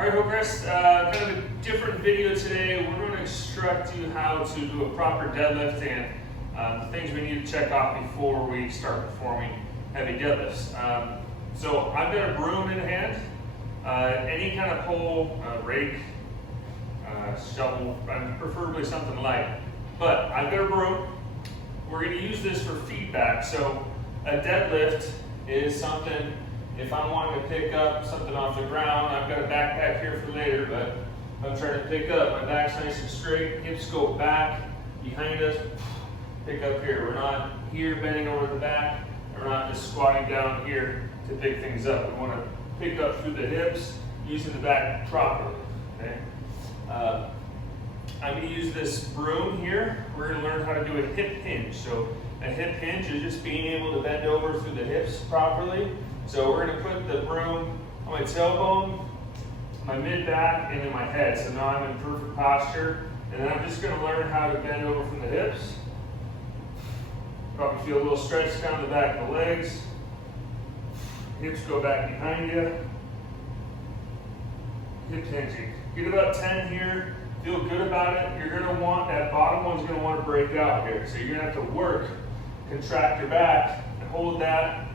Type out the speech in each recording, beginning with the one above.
Alright, Hillcrest, kind of a different video today. We're going to instruct you how to do a proper deadlift and the things we need to check off before we start performing heavy deadlifts. So I've got a broom in hand, any kind of pole, rake, shovel, preferably something light. But I've got a broom. We're going to use this for feedback. So a deadlift is something, if I'm wanting to pick up something off the ground, I've got a backpack here for later, but if I'm trying to pick up, my back's nice and straight, hips go back, behind us, pick up here. We're not here bending over the back, and we're not just squatting down here to pick things up. We want to pick up through the hips, using the back properly, okay? I'm going to use this broom here. We're going to learn how to do a hip hinge. So a hip hinge is just being able to bend over through the hips properly. So we're going to put the broom on my tailbone, my mid-back, and then my head. So now I'm in perfect posture. And then I'm just going to learn how to bend over from the hips. Probably feel a little stretch down the back of the legs. Hips go back behind you. Hip hinging. Get about 10 here. Feel good about it. You're going to want, that bottom one's going to want to break out here. So you're going to have to work, contract your back, and hold that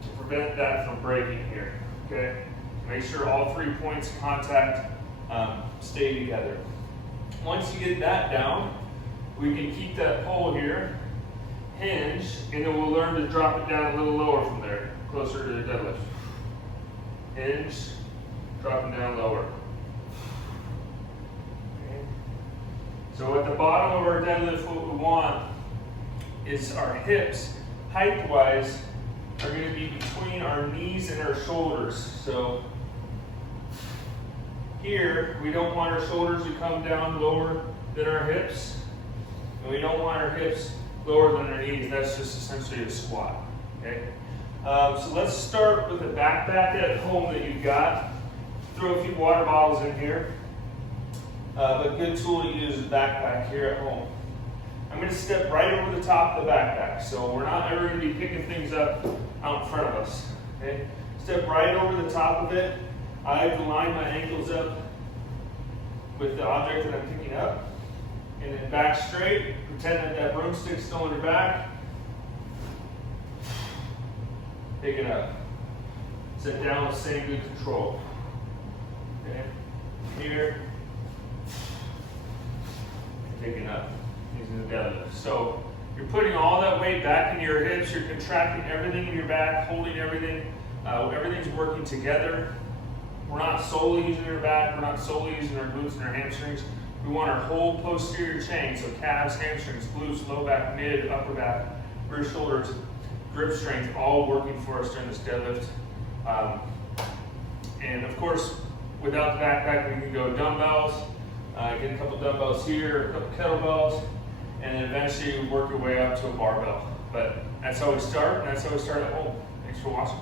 to prevent that from breaking here, okay? Make sure all 3 points of contact stay together. Once you get that down, we can keep that pole here, hinge, and then we'll learn to drop it down a little lower from there, closer to the deadlift. Hinge, dropping down lower. So at the bottom of our deadlift, what we want is our hips, height-wise, are going to be between our knees and our shoulders. So here, we don't want our shoulders to come down lower than our hips, and we don't want our hips lower than our knees. That's just essentially a squat, okay? So let's start with the backpack at home that you've got. Throw a few water bottles in here. But good tool to use is a backpack here at home. I'm going to step right over the top of the backpack, so we're not ever going to be picking things up out in front of us. Okay? Step right over the top of it. I have to line my ankles up with the object that I'm picking up, and then back straight. Pretend that that broomstick's still on your back. Pick it up. Sit down with same good control. Okay? Here. Picking up using the deadlift. So you're putting all that weight back into your hips, you're contracting everything in your back, holding everything, everything's working together. We're not solely using our back, we're not solely using our glutes and our hamstrings. We want our whole posterior chain, so calves, hamstrings, glutes, low back, mid, upper back, rear shoulders, grip strength, all working for us during this deadlift. And of course, without the backpack, we can go dumbbells. Get a couple dumbbells here, a couple kettlebells, and then eventually work your way up to a barbell. But that's how we start, and that's how we start at home. Thanks for watching.